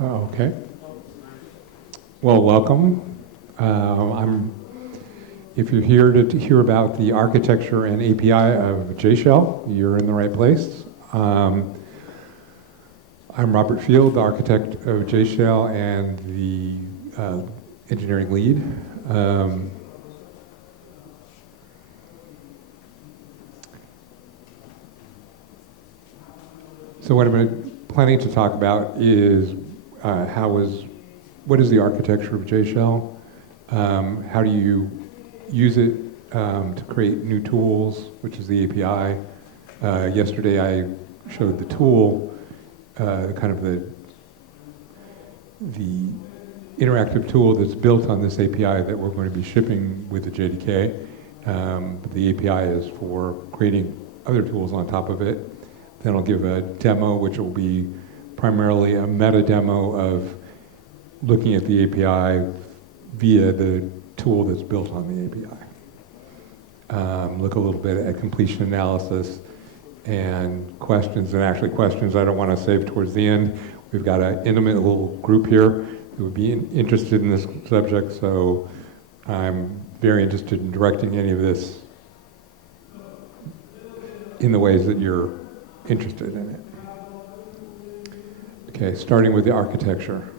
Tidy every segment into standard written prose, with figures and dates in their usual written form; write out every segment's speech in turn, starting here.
Okay. Well, welcome. If you're here to hear about the architecture and API of JShell, you're in the right place. I'm Robert Field, the architect of JShell and the engineering lead. So what I'm planning to talk about is what is the architecture of JShell? How do you use it to create new tools, which is the API. Yesterday I showed the tool, kind of the interactive tool that's built on this API that we're going to be shipping with the JDK. The API is for creating other tools on top of it. Then I'll give a demo, which will be primarily a meta demo of looking at the API via the tool that's built on the API. Look a little bit at completion analysis and questions, and actually questions I don't want to save towards the end. We've got an intimate little group here who would be interested in this subject, so I'm very interested in directing any of this in the ways that you're interested in it. Okay, starting with the architecture.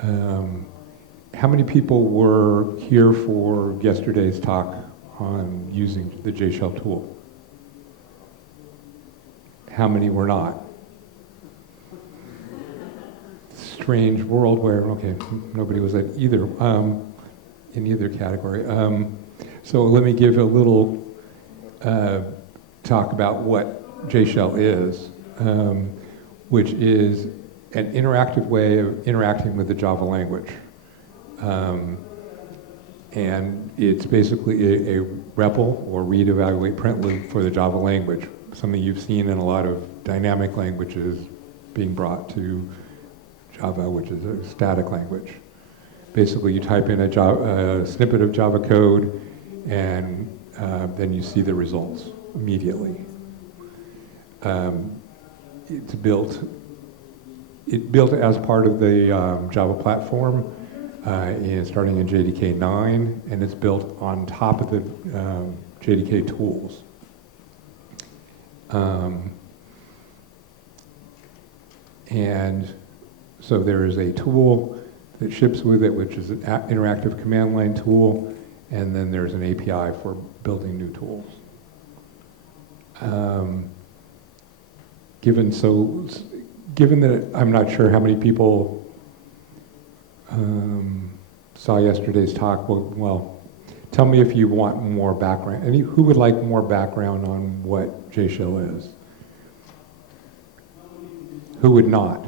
How many people were here for yesterday's talk on using the JShell tool? How many were not? Strange world where, okay, nobody was at either, in either category. So let me give a little talk about what JShell is, which is an interactive way of interacting with the Java language. And it's basically a REPL, or read, evaluate, print loop for the Java language, something you've seen in a lot of dynamic languages being brought to Java, which is a static language. Basically, you type in a snippet of Java code, and then you see the results immediately. It built as part of the Java platform, starting in JDK 9, and it's built on top of the JDK tools. And so there is a tool that ships with it, which is an interactive command line tool, and then there's an API for building new tools. Given that I'm not sure how many people saw yesterday's talk, well, tell me if you want more background. Who would like more background on what JShell is? Who would not?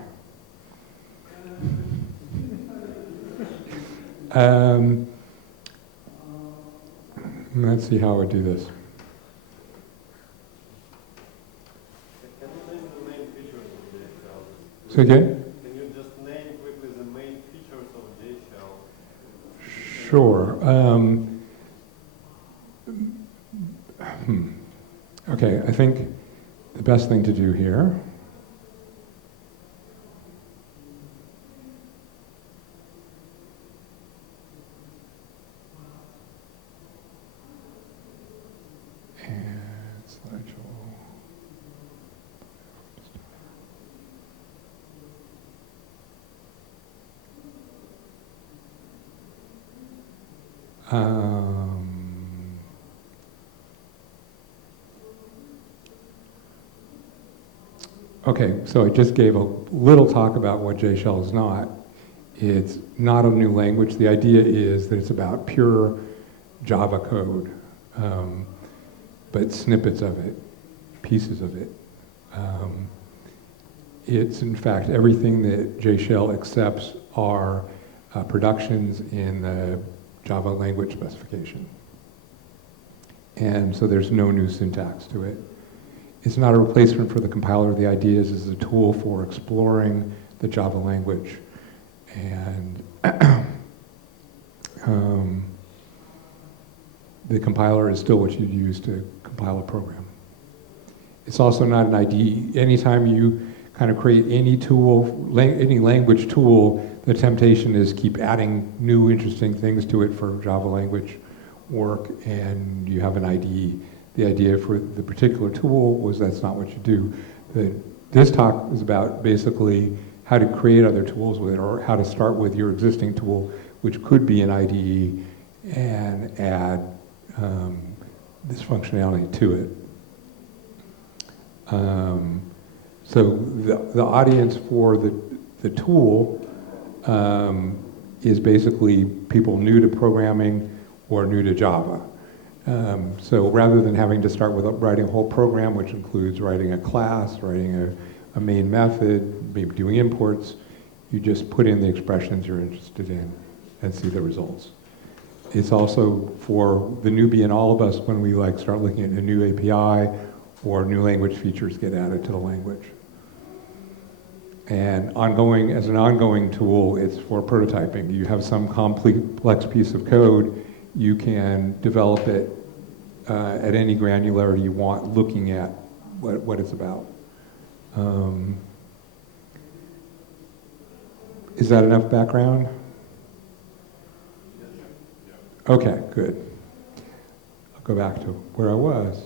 Let's see how I would do this. So again? Can you just name quickly the main features of JShell? Sure. Okay, I think the best thing to do here and slideshow. Okay, so I just gave a little talk about what JShell is not. It's not a new language. The idea is that it's about pure Java code, but snippets of it, pieces of it. It's in fact everything that JShell accepts are productions in the Java language specification. And so there's no new syntax to it. It's not a replacement for the compiler. The idea is a tool for exploring the Java language. And the compiler is still what you'd use to compile a program. It's also not an IDE. Anytime you kind of create any tool, any language tool, the temptation is keep adding new interesting things to it for Java language work, and you have an IDE. The idea for the particular tool was that's not what you do. This talk is about basically how to create other tools with it, or how to start with your existing tool, which could be an IDE, and add this functionality to it. So the audience for the tool is basically people new to programming or new to Java. So rather than having to start with writing a whole program, which includes writing a class, writing a main method, maybe doing imports, you just put in the expressions you're interested in and see the results. It's also for the newbie in all of us when we start looking at a new API or new language features get added to the language. And as an ongoing tool, it's for prototyping. You have some complex piece of code, you can develop it at any granularity you want, looking at what it's about. Is that enough background? Okay, good. I'll go back to where I was.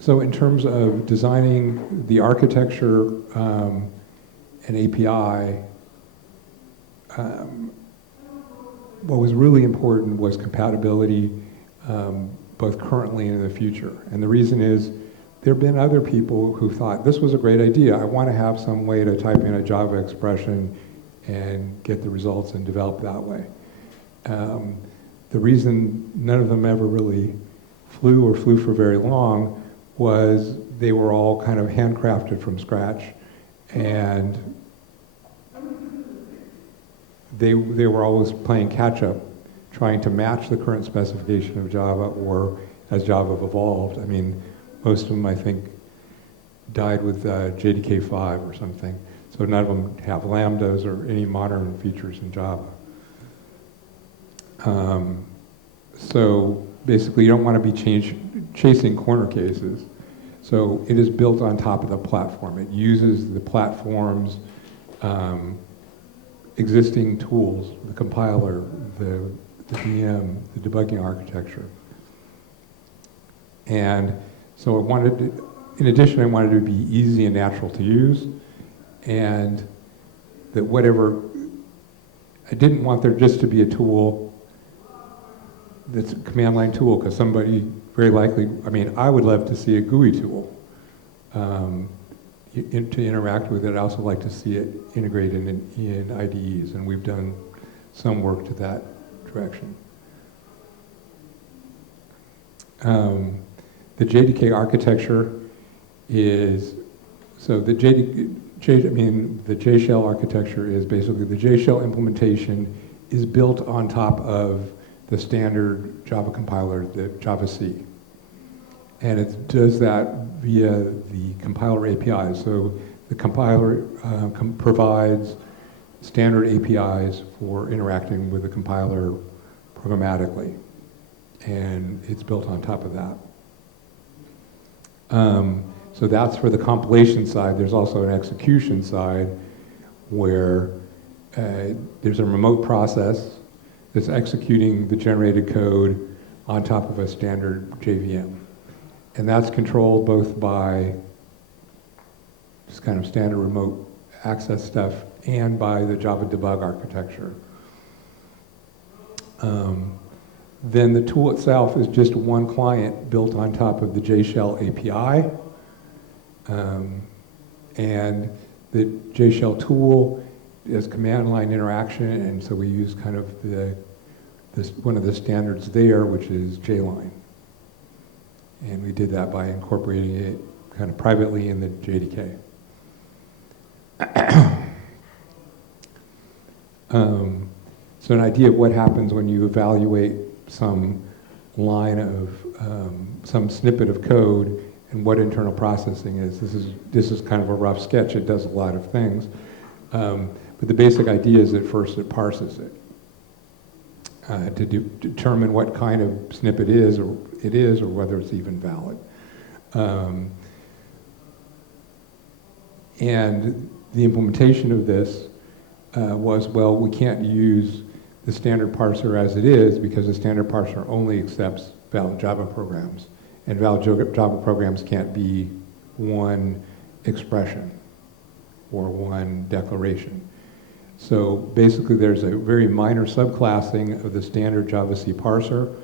So in terms of designing the architecture and API, what was really important was compatibility, both currently and in the future. And the reason is, there have been other people who thought, this was a great idea, I want to have some way to type in a Java expression and get the results and develop that way. The reason none of them ever really flew for very long was they were all kind of handcrafted from scratch, and they were always playing catch up, trying to match the current specification of Java, or as Java evolved. I mean, most of them, I think, died with JDK 5 or something, so none of them have lambdas or any modern features in Java. So basically, you don't want to be chasing corner cases. So it is built on top of the platform. It uses the platform's existing tools, the compiler, the VM, the debugging architecture. And so in addition, I wanted it to be easy and natural to use, and that I didn't want there just to be a tool that's a command line tool, because somebody very likely, I would love to see a GUI tool to interact with it. I also like to see it integrated in IDEs, and we've done some work to that direction. The JDK architecture is, so the JShell architecture is basically the JShell implementation is built on top of the standard Java compiler, the JavaC. And it does that via the compiler APIs. So the compiler provides standard APIs for interacting with the compiler programmatically. And it's built on top of that. So that's for the compilation side. There's also an execution side where there's a remote process that's executing the generated code on top of a standard JVM. And that's controlled both by just kind of standard remote access stuff and by the Java debug architecture. Then the tool itself is just one client built on top of the JShell API. And the JShell tool is command line interaction, and so we use kind of one of the standards there, which is JLine. And we did that by incorporating it kind of privately in the JDK. So an idea of what happens when you evaluate some line of, some snippet of code and what internal processing is. This is kind of a rough sketch. It does a lot of things. But the basic idea is that first it parses it to determine what kind of snippet it is or whether it's even valid. And the implementation of this was, well, we can't use the standard parser as it is because the standard parser only accepts valid Java programs. And valid Java programs can't be one expression or one declaration. So basically there's a very minor subclassing of the standard JavaC parser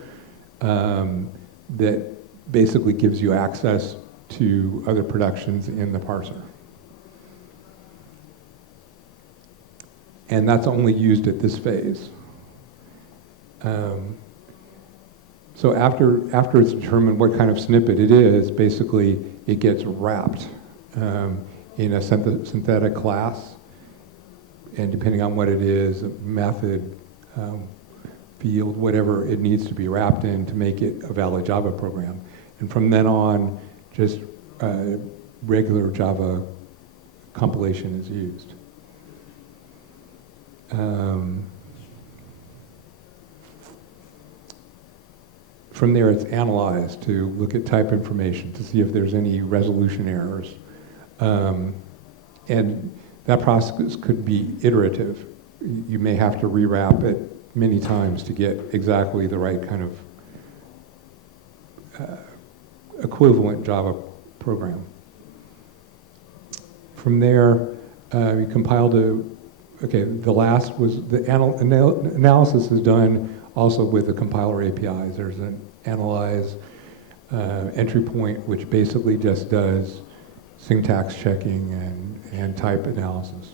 that basically gives you access to other productions in the parser. And that's only used at this phase. So after it's determined what kind of snippet it is, basically it gets wrapped in a synthetic class, and depending on what it is, method, field, whatever it needs to be wrapped in to make it a valid Java program. And from then on, just regular Java compilation is used. From there, it's analyzed to look at type information to see if there's any resolution errors. And that process could be iterative. You may have to rewrap it many times to get exactly the right kind of equivalent Java program. From there, we compiled the last was the analysis is done also with the compiler APIs. There's an analyze entry point, which basically just does syntax checking and type analysis.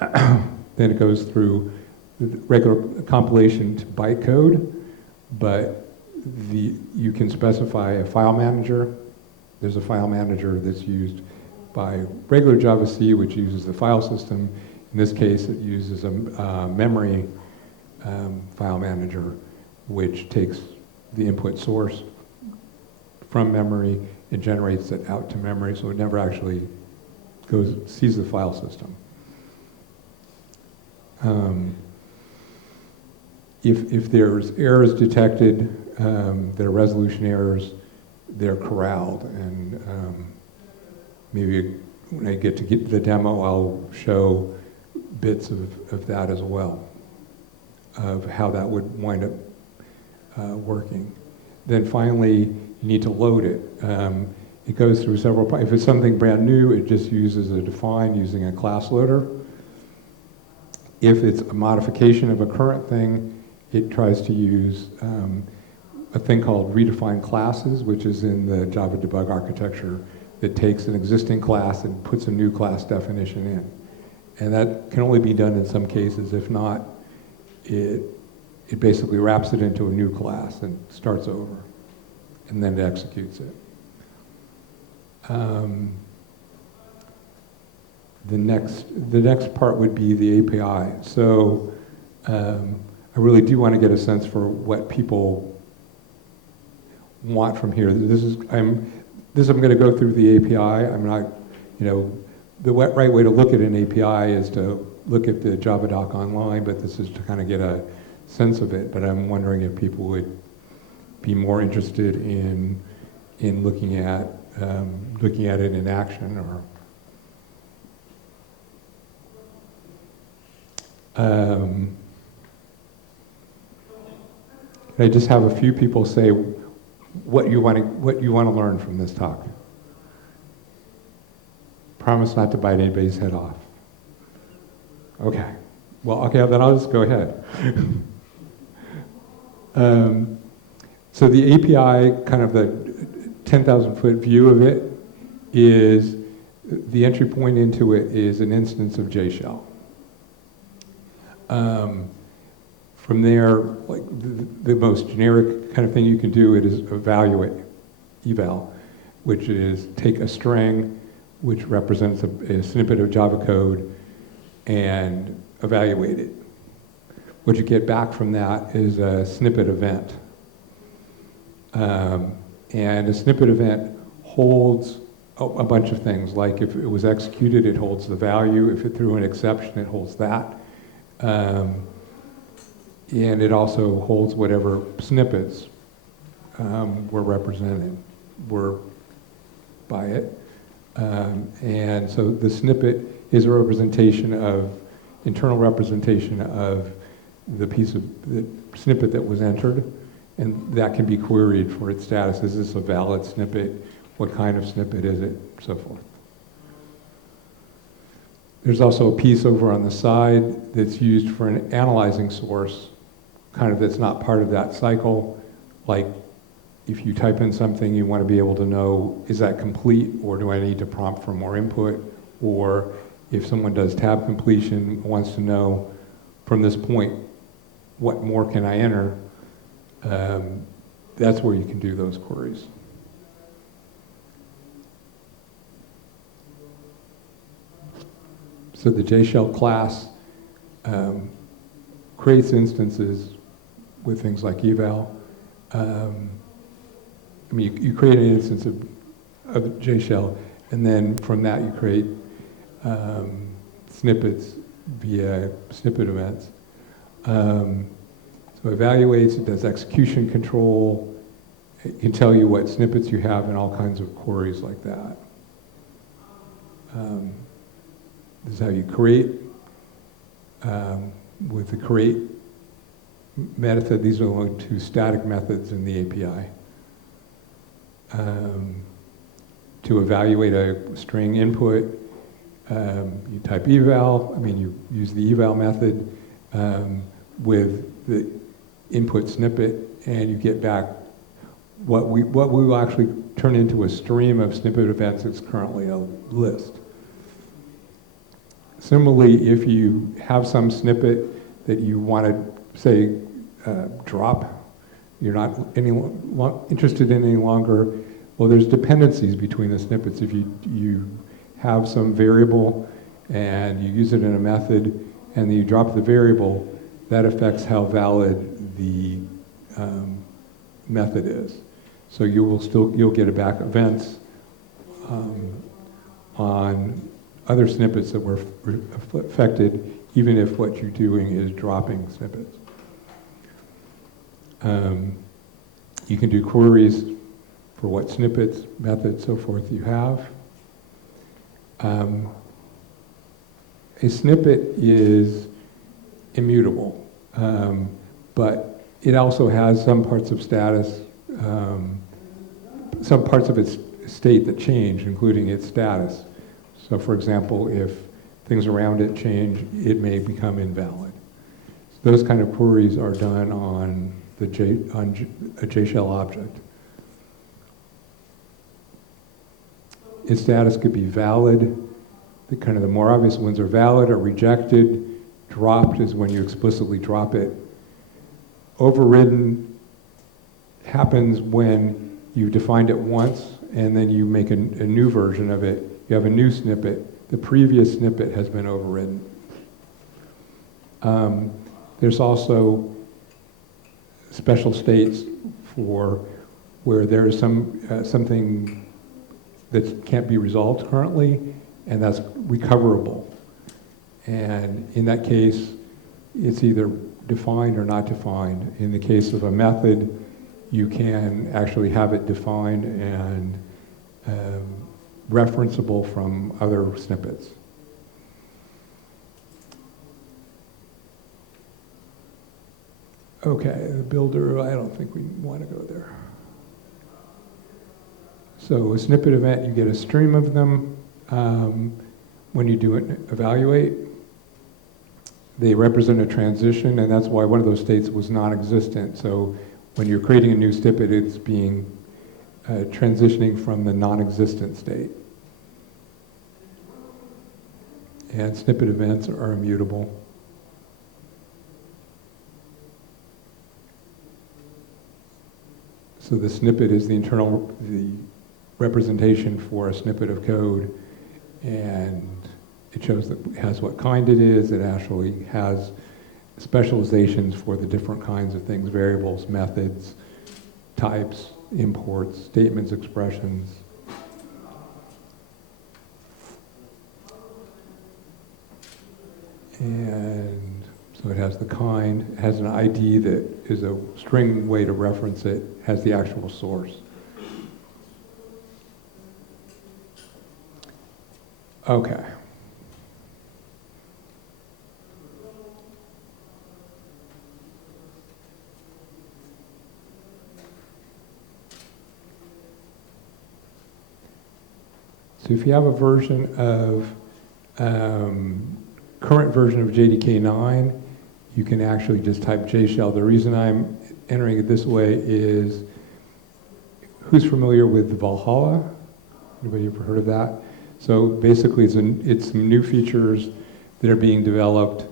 Then it goes through the regular compilation to bytecode, but you can specify a file manager. There's a file manager that's used by regular JavaC, which uses the file system. In this case, it uses a memory file manager, which takes the input source from memory, it generates it out to memory, so it never actually sees the file system. If there's errors detected that are resolution errors, they're corralled, and maybe when I get to the demo, I'll show bits of that as well, of how that would wind up working. Then finally, you need to load it. It goes through several, if it's something brand new, it just uses a define using a class loader. If it's a modification of a current thing, it tries to use a thing called redefined classes, which is in the Java debug architecture, that takes an existing class and puts a new class definition in. And that can only be done in some cases. If not, it basically wraps it into a new class and starts over, and then it executes it. The next part would be the API. So I really do want to get a sense for what people want from here. I'm going to go through the API. I'm not, the right way to look at an API is to look at the Java doc online, but this is to kind of get a sense of it. But I'm wondering if people would be more interested in looking at it in action, or I just have a few people say what you want to learn from this talk. Promise not to bite anybody's head off. Okay. Well, okay, then I'll just go ahead. So the API, kind of the 10,000-foot view of it, is the entry point into it is an instance of JShell. From there, like the most generic kind of thing you can do it is eval, which is take a string, which represents a snippet of Java code, and evaluate it. What you get back from that is a snippet event. And a snippet event holds a bunch of things, like if it was executed, it holds the value. If it threw an exception, it holds that. And it also holds whatever snippets were represented by it. And so the snippet is a internal representation of the piece of the snippet that was entered, and that can be queried for its status. Is this a valid snippet? What kind of snippet is it? So forth. There's also a piece over on the side that's used for an analyzing source, kind of that's not part of that cycle. Like if you type in something, you want to be able to know, is that complete, or do I need to prompt for more input? Or if someone does tab completion, wants to know from this point, what more can I enter? That's where you can do those queries. So the JShell class creates instances with things like eval. You create an instance of JShell, and then from that you create snippets via Snippet Events. So it evaluates, it does execution control, it can tell you what snippets you have and all kinds of queries like that. This is how you create. With the create method, these are the only two static methods in the API. To evaluate a string input, you type eval, you use the eval method with the input snippet, and you get back what we will actually turn into a stream of snippet events that's currently a list. Similarly, if you have some snippet that you want to, say, drop, you're not interested in any longer, well, there's dependencies between the snippets. If you have some variable and you use it in a method and then you drop the variable, that affects how valid the method is. So you'll get back events on other snippets that were affected, even if what you're doing is dropping snippets. You can do queries for what snippets, methods, so forth you have. A snippet is immutable, but it also has some parts of status, some parts of its state that change, including its status. So for example, if things around it change, it may become invalid. So those kind of queries are done on a JShell object. Its status could be valid. The more obvious ones are valid or rejected. Dropped is when you explicitly drop it. Overridden happens when you've defined it once and then you make a new version of it. You have a new snippet. The previous snippet has been overridden. There's also special states for where there is something that can't be resolved currently, and that's recoverable. And in that case, it's either defined or not defined. In the case of a method, you can actually have it defined and referenceable from other snippets. Okay, the builder, I don't think we want to go there. So a snippet event, you get a stream of them. When you do an evaluate, they represent a transition, and that's why one of those states was non-existent. So when you're creating a new snippet, it's being transitioning from the non-existent state. And snippet events are immutable. So the snippet is the representation for a snippet of code, and it shows that it has what kind it is. It actually has specializations for the different kinds of things: variables, methods, types, imports, statements, expressions, And so it has the kind, it has an ID that is a string way to reference it, has the actual source. Okay. So if you have a version of, current version of JDK 9, you can actually just type JShell. The reason I'm entering it this way is, who's familiar with Valhalla? Anybody ever heard of that? So basically it's some new features that are being developed.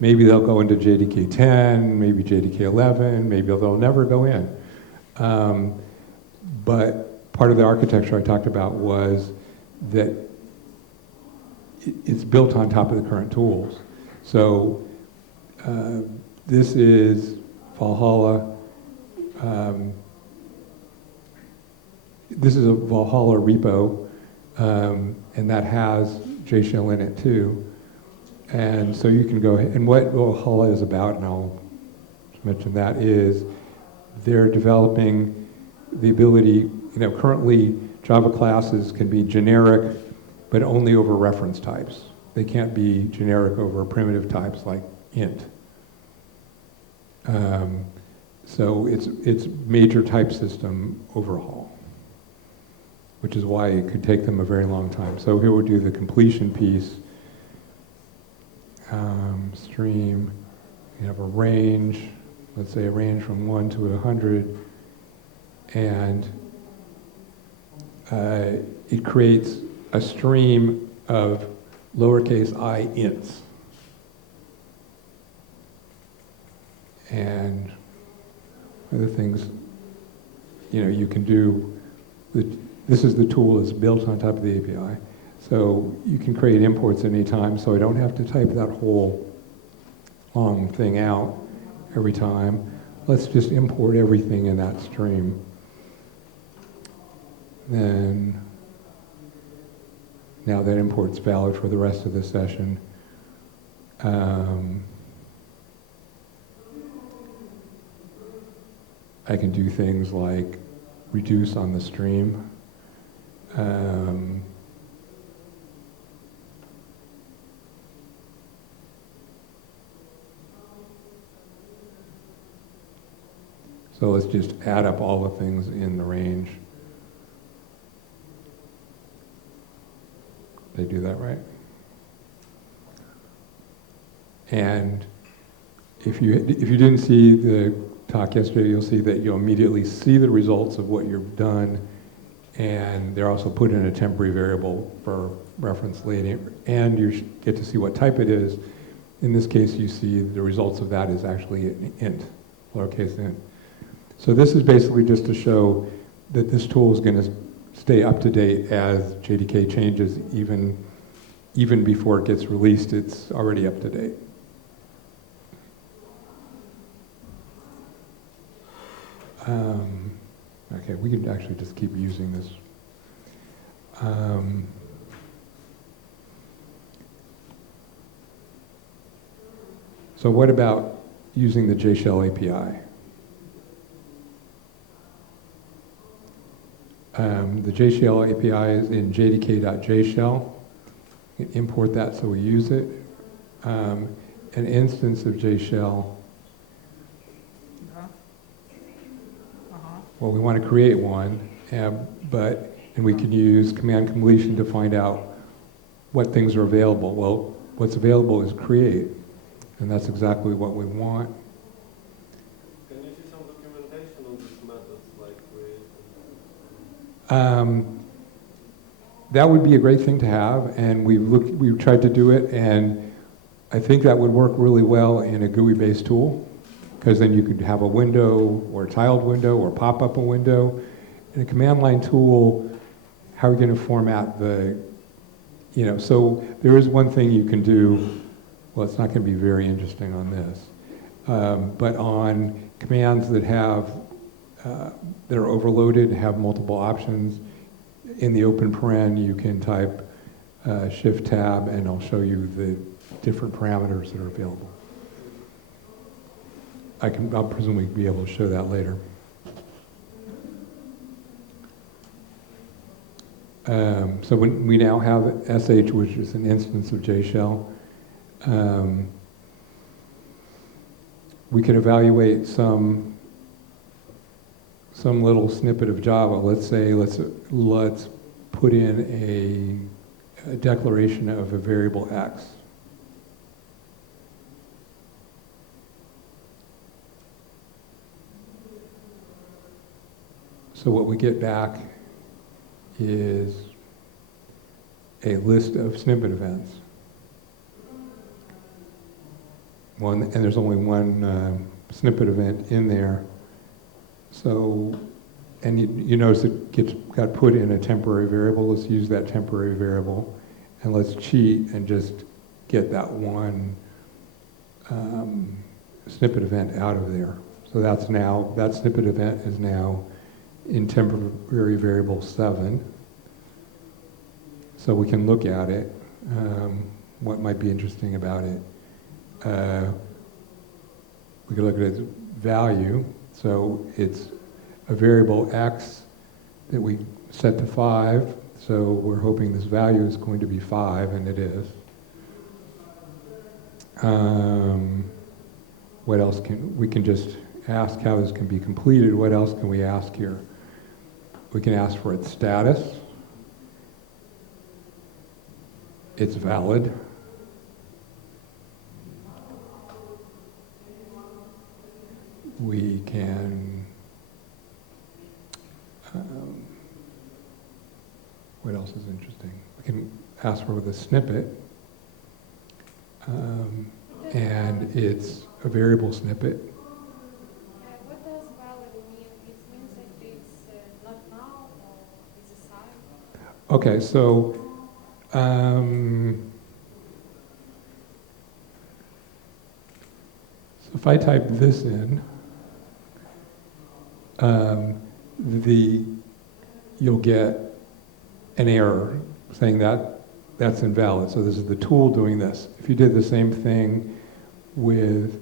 Maybe they'll go into JDK 10, maybe JDK 11, maybe they'll never go in. But part of the architecture I talked about was that it's built on top of the current tools. So this is Valhalla. This is a Valhalla repo, and that has JShell in it too. And so you can go ahead, and what Valhalla is about, and I'll mention that, is they're developing the ability, currently Java classes can be generic, but only over reference types. They can't be generic over primitive types like int. So it's major type system overhaul, which is why it could take them a very long time. So here we'll do the completion piece. Stream, you have a range, let's say a range from 1 to 100, and it creates a stream of lowercase I ints. And other things, you can do, this is the tool that's built on top of the API. So you can create imports anytime, so I don't have to type that whole long thing out every time. Let's just import everything in that stream. Then, now that import's valid for the rest of the session. I can do things like reduce on the stream. So let's just add up all the things in the range. They do that right? And if you didn't see the talk yesterday, you'll see that you'll immediately see the results of what you've done, and they're also put in a temporary variable for reference later, and you get to see what type it is. In this case, you see the results of that is actually an int, lowercase int. So this is basically just to show that this tool is going to stay up to date as JDK changes. Even before it gets released, it's already up to date. Okay, we can actually just keep using this. So what about using the JShell API? The JShell API is in jdk.jshell. You can import that so we use it. An instance of JShell. Well, we want to create one, and we can use command completion to find out what things are available. Well, what's available is create, and that's exactly what we want. Can you see some documentation on these methods, like create? That would be a great thing to have, and we've tried to do it, and I think that would work really well in a GUI-based tool, because then you could have a window, or a tiled window, or pop up a window. In a command line tool, how are you going to format the, so there is one thing you can do. Well, it's not going to be very interesting on this, but on commands that have that are overloaded, have multiple options, in the open paren you can type Shift tab, and I'll show you the different parameters that are available. I'll presumably be able to show that later. So when we now have SH, which is an instance of JShell, we can evaluate some little snippet of Java. Let's say let's put in a declaration of a variable X. So what we get back is a list of snippet events. And there's only one snippet event in there. So, and you notice it got put in a temporary variable. Let's use that temporary variable, and let's cheat and just get that one snippet event out of there. So that snippet event is now in temporary variable 7. So we can look at it, what might be interesting about it. We can look at its value. So it's a variable X that we set to 5. So we're hoping this value is going to be 5, and it is. What else we can just ask how this can be completed. What else can we ask here? We can ask for its status. It's valid. We can, what else is interesting? We can ask for the snippet, and it's a variable snippet. What does valid mean? It means that it's not now or it's a sign? Okay, so if I type this in, you'll get an error saying that that's invalid. So this is the tool doing this. If you did the same thing with,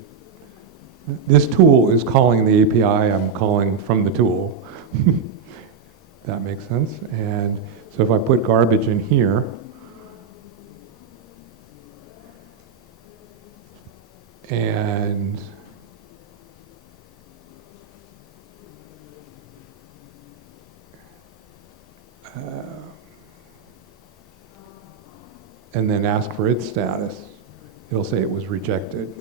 this tool is calling the API I'm calling from the tool. That makes sense. And so if I put garbage in here, and then ask for its status, it'll say it was rejected.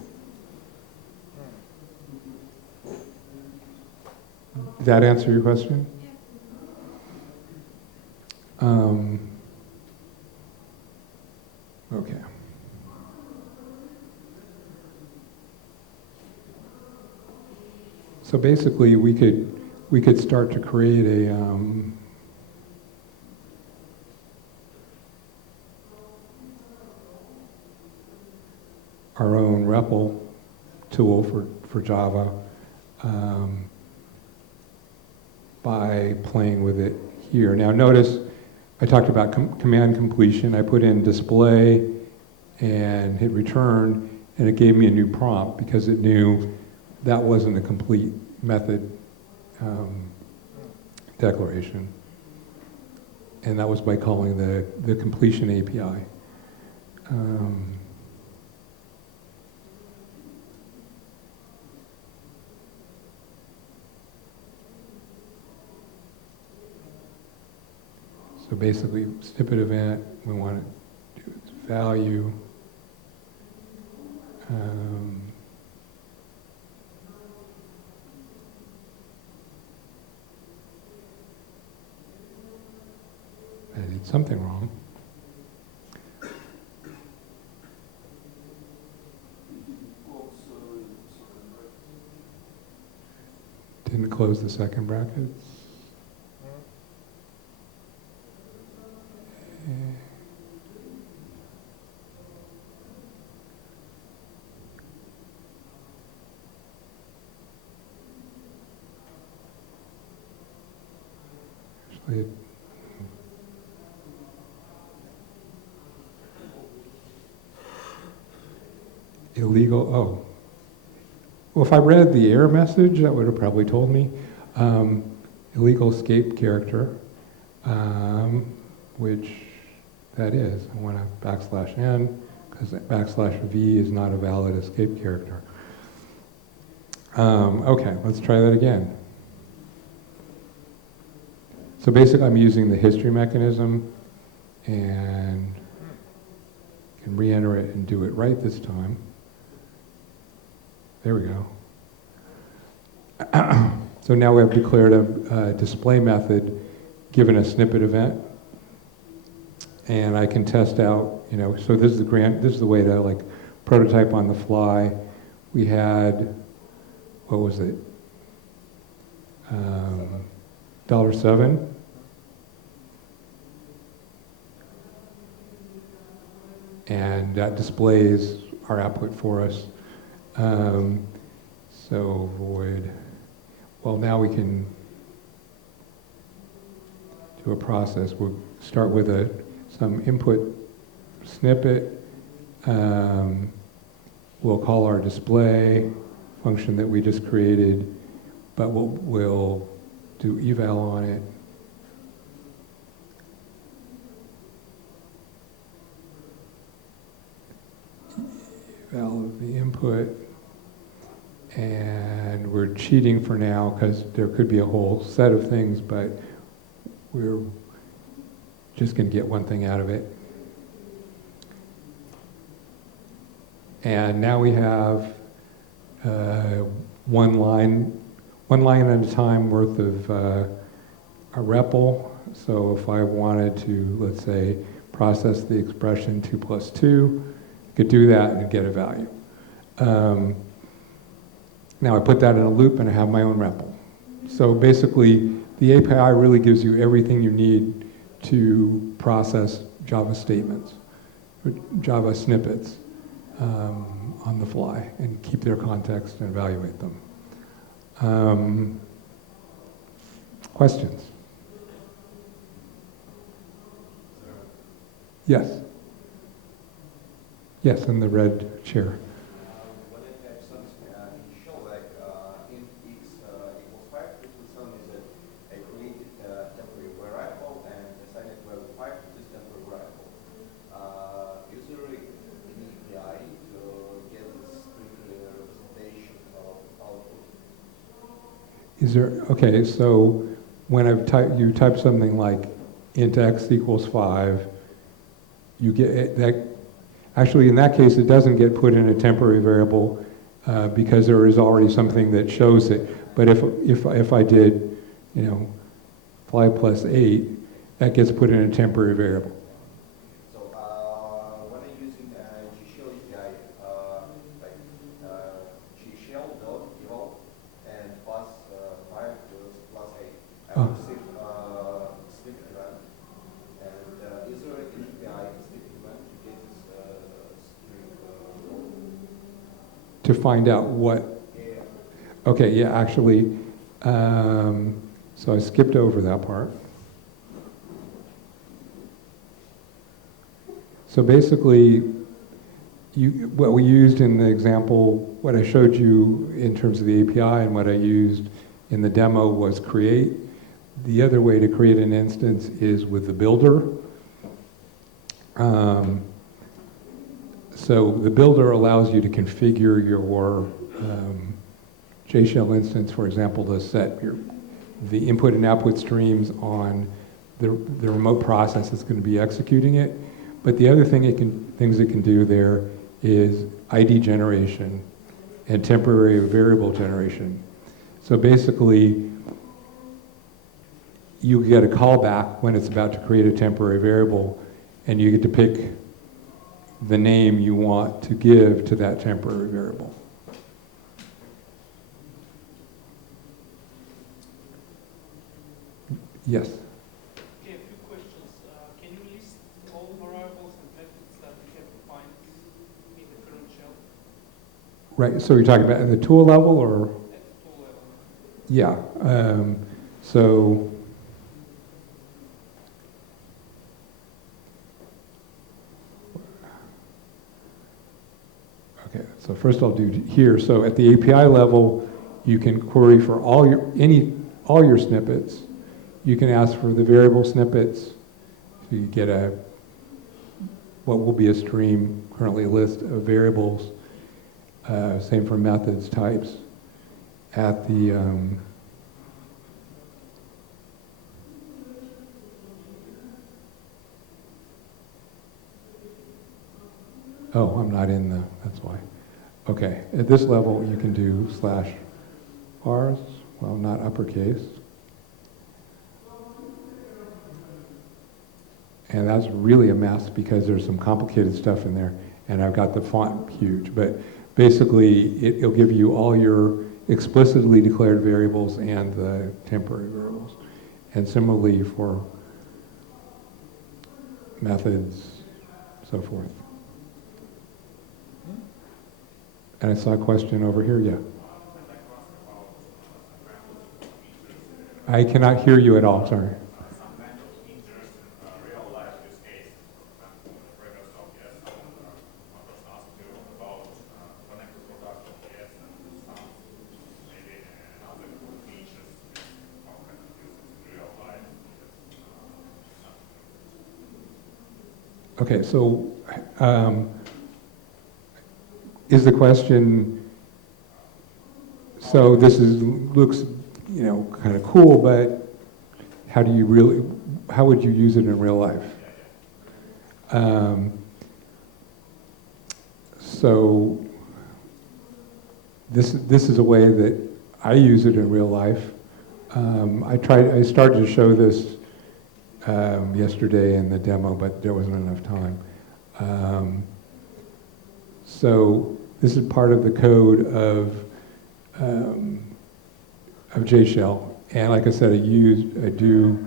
Did that answer your question? Okay. So basically, we could start to create a our own REPL tool for Java by playing with it here. Now notice I talked about command completion. I put in display and hit return, and it gave me a new prompt because it knew that wasn't a complete method declaration. And that was by calling the completion API. So basically, snippet event, we want to do its value. I did something wrong. Didn't close the second brackets. Actually, illegal, oh. Well, if I read the error message, that would have probably told me. Illegal escape character, which that is. I want to \n, because \v is not a valid escape character. Okay, let's try that again. So basically I'm using the history mechanism and can re-enter it and do it right this time. There we go. So now we have declared a display method given a snippet event. And I can test out, so this is the way to like prototype on the fly. We had, what was it? $7. And that displays our output for us. So void, well now we can do a process. We'll start with some input snippet. We'll call our display function that we just created, but we'll do eval on it. Eval of the input, and we're cheating for now because there could be a whole set of things, but we're just going to get one thing out of it. And now we have one line at a time worth of a REPL. So if I wanted to, let's say, process the expression 2 + 2, I could do that and get a value. Now I put that in a loop and I have my own REPL. So basically, the API really gives you everything you need to process Java statements, or Java snippets on the fly and keep their context and evaluate them. Questions? Yes. Yes, in the red chair. When I type something in shell like int x equals 5, it will tell me that I created a temporary variable and assigned it value 5 to this temporary variable. Is there any API to get this representation of output? Is there, okay, so when you type something like int x equals 5, you get that. Actually, in that case, it doesn't get put in a temporary variable because there is already something that shows it. But if I did, 5 + 8, that gets put in a temporary variable. So when I'm using JShell API, like JShell.eval and +5 + 8, I will receive Snippet Event. And is there an API in Snippet Event to get this string? To find out what, Yeah. okay, yeah, actually, so I skipped over that part. So basically, what we used in the example, what I showed you in terms of the API and what I used in the demo was create. The other way to create an instance is with the builder. So the builder allows you to configure your JShell instance, for example, to set the input and output streams on the remote process that's going to be executing it. But the other things it can do there is ID generation and temporary variable generation. So basically, you get a callback when it's about to create a temporary variable, and you get to pick the name you want to give to that temporary variable. Yes? Okay, a few questions. Can you list all variables and methods that we have defined in the current shell Right, so you're talking about at the tool level or? at the tool level? Yeah, so Okay, so first I'll do here. So at the API level, you can query for all your snippets. You can ask for the variable snippets. So you get what will be a stream, currently a list of variables. Same for methods, types. At the oh, I'm not in that's why. Okay, at this level you can do /bars, well, not uppercase. And that's really a mess because there's some complicated stuff in there, and I've got the font huge. But basically, it'll give you all your explicitly declared variables and the temporary variables. And similarly for methods, so forth. And I saw a question over here, yeah. I cannot hear you at all, sorry. Okay, so is the question, so this looks, kind of cool, but how would you use it in real life? So this is a way that I use it in real life. I started to show this yesterday in the demo, but there wasn't enough time. So this is part of the code of JShell, and like I said, I do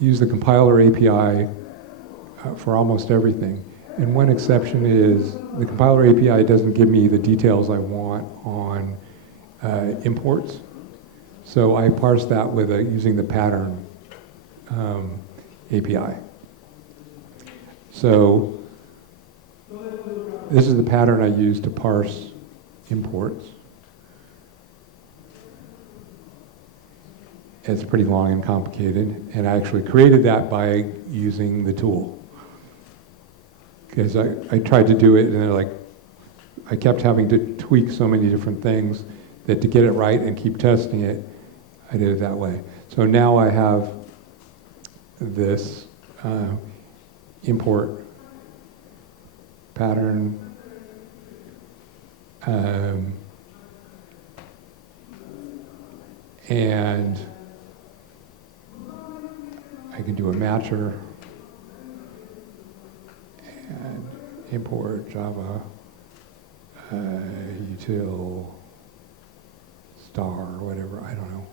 use the compiler API for almost everything. And one exception is the compiler API doesn't give me the details I want on imports, so I parse that with using the pattern API. So this is the pattern I use to parse imports. It's pretty long and complicated, and I actually created that by using the tool. Because I tried to do it, and I kept having to tweak so many different things that to get it right and keep testing it, I did it that way. So now I have this import pattern and I can do a matcher and import Java util star or whatever, I don't know.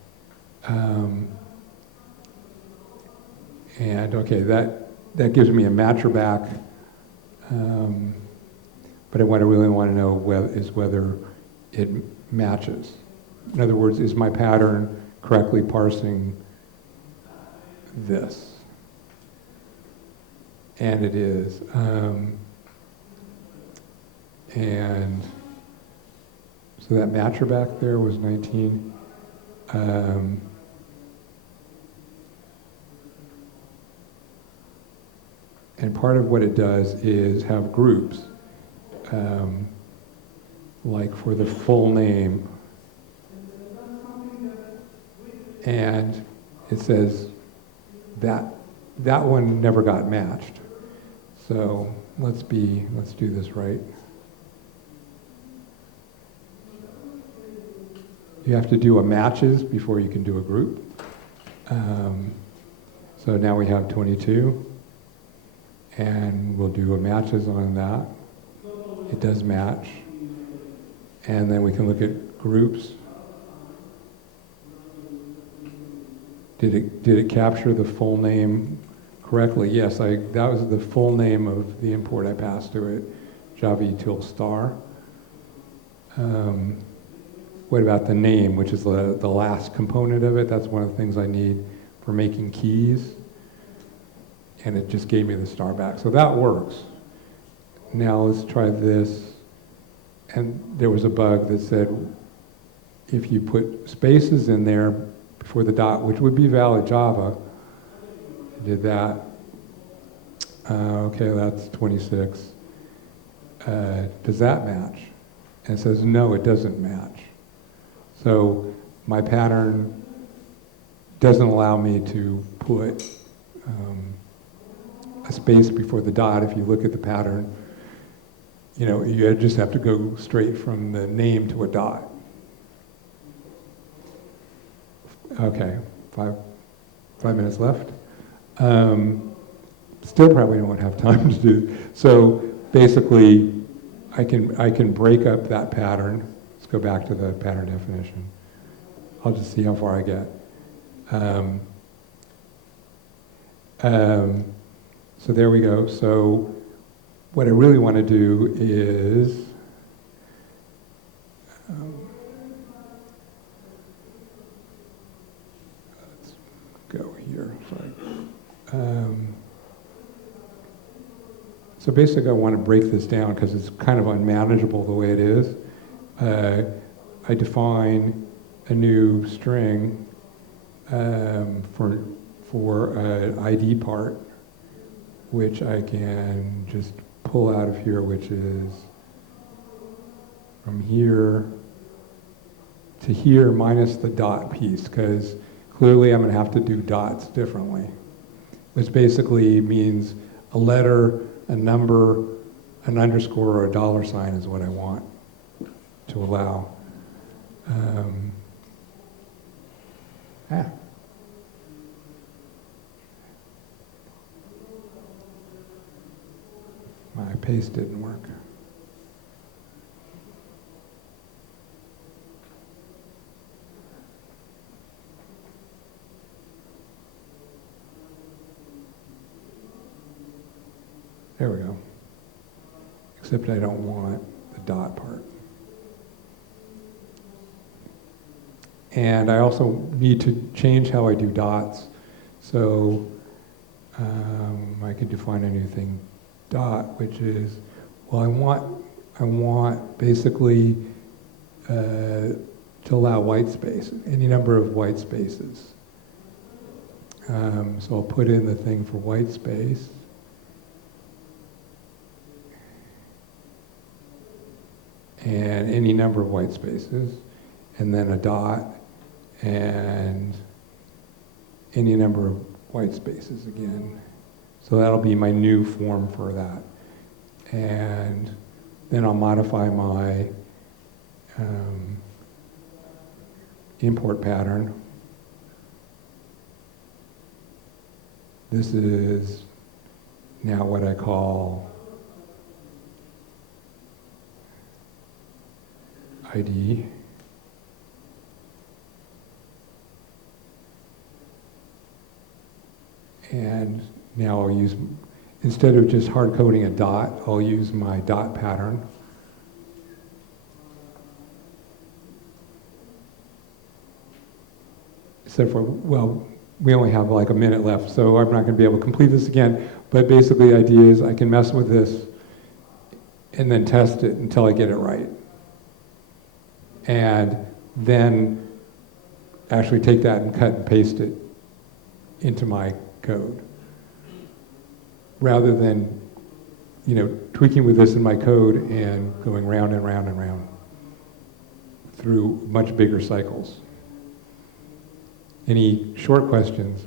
And okay, that gives me a matcher back, but what I really want to know is whether it matches. In other words, is my pattern correctly parsing this? And it is. And so that matcher back there was 19. And part of what it does is have groups, like for the full name. And it says that one never got matched. So let's do this right. You have to do a matches before you can do a group. So now we have 22. And we'll do a matches on that. It does match. And then we can look at groups. Did it capture the full name correctly? Yes, that was the full name of the import I passed to it, Java util star. What about the name, which is the last component of it? That's one of the things I need for making keys. And it just gave me the star back. So that works. Now let's try this and there was a bug that said if you put spaces in there before the dot, which would be valid Java, did that. Okay, that's 26. Does that match? And it says, no, it doesn't match. So my pattern doesn't allow me to put a space before the dot. If you look at the pattern, you know, you just have to go straight from the name to a dot. Okay, five minutes left. Still probably don't have time to do. So basically, I can break up that pattern. Let's go back to the pattern definition. I'll just see how far I get. So there we go. So what I really want to do is let's go here. So basically I want to break this down because it's kind of unmanageable the way it is. I define a new string for an ID part, which I can just pull out of here, which is from here to here minus the dot piece, because clearly I'm going to have to do dots differently, which basically means a letter, a number, an underscore, or a dollar sign is what I want to allow. My paste didn't work. There we go. Except I don't want the dot part. And I also need to change how I do dots. So I could define a new thing, dot, which is, well, I want basically to allow white space, any number of white spaces. So I'll put in the thing for white space. And any number of white spaces, and then a dot, and any number of white spaces again. So that'll be my new form for that. And then I'll modify my import pattern. This is now what I call ID. And now I'll use, instead of just hard coding a dot, I'll use my dot pattern. Except for, well, we only have like a minute left, so I'm not going to be able to complete this again. But basically the idea is I can mess with this and then test it until I get it right. And then actually take that and cut and paste it into my code. Rather than, you know, tweaking with this in my code and going round and round and round through much bigger cycles. Any short questions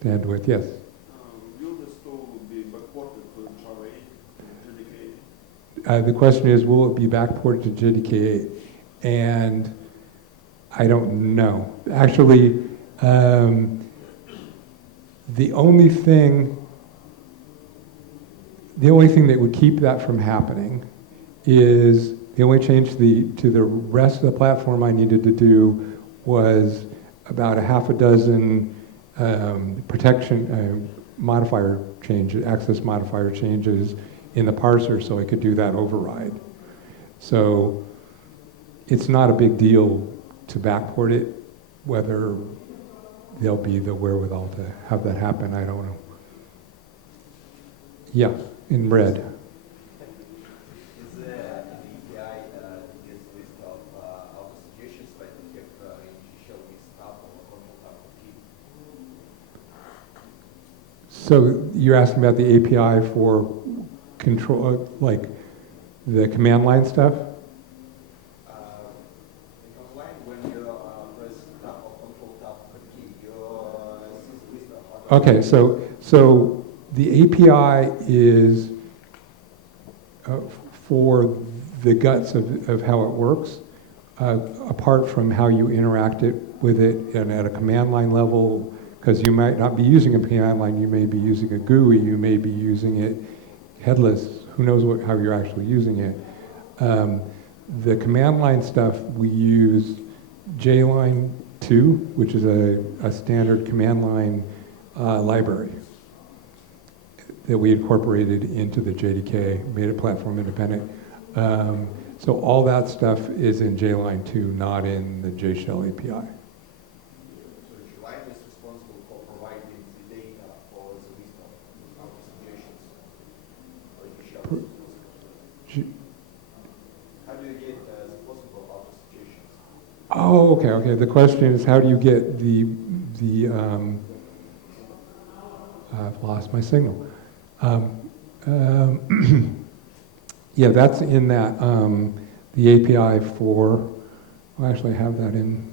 to end with? Yes? Will this tool be backported to Java 8 and JDK 8? The question is, will it be backported to JDK 8? And I don't know. Actually, the only thing that would keep that from happening is the only change to the rest of the platform I needed to do was about a half a dozen protection modifier changes, access modifier changes in the parser, so I could do that override. So it's not a big deal to backport it. Whether there'll be the wherewithal to have that happen, I don't know. Yeah, in red. Is the API So you're asking about the API for control, like the command line stuff? In online, when you press tab or control tab key, you see the list of Okay, so the API is for the guts of how it works, apart from how you interact with it and at a command line level, because you might not be using a command line, you may be using a GUI, you may be using it headless, who knows how you're actually using it. The command line stuff, we use JLine 2, which is a standard command line library that we incorporated into the JDK, made it platform independent. So all that stuff is in JLine 2, not in the JShell API. So JLine is responsible for providing the data for the list of applications. How do you get the possible applications? Oh, okay. The question is, how do you get I've lost my signal. Yeah, that's in that, the API for, well, actually I have that in.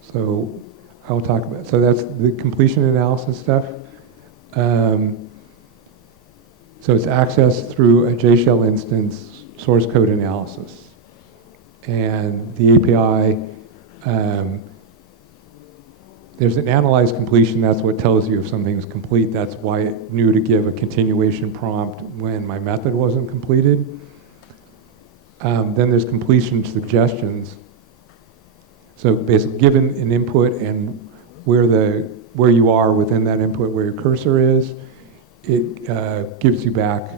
So I'll talk about, so that's the completion analysis stuff. So it's accessed through a JShell instance source code analysis. And the API, there's an analyze completion, that's what tells you if something's complete. That's why it knew to give a continuation prompt when my method wasn't completed. Then there's completion suggestions. So basically, given an input and where you are within that input, where your cursor is, it gives you back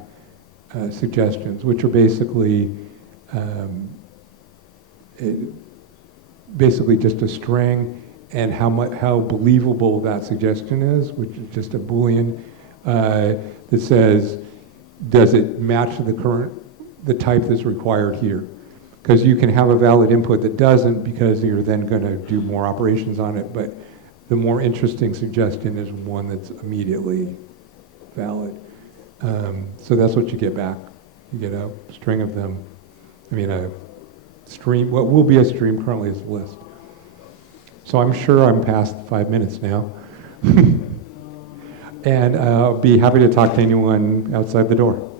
suggestions, which are basically basically just a string and how believable that suggestion is, which is just a Boolean that says, does it match the type that's required here? Because you can have a valid input that doesn't, because you're then going to do more operations on it, but the more interesting suggestion is one that's immediately valid. So that's what you get back. You get a string of them. I mean, a stream, what will be a stream currently is a list. So I'm sure I'm past 5 minutes now. And I'll be happy to talk to anyone outside the door.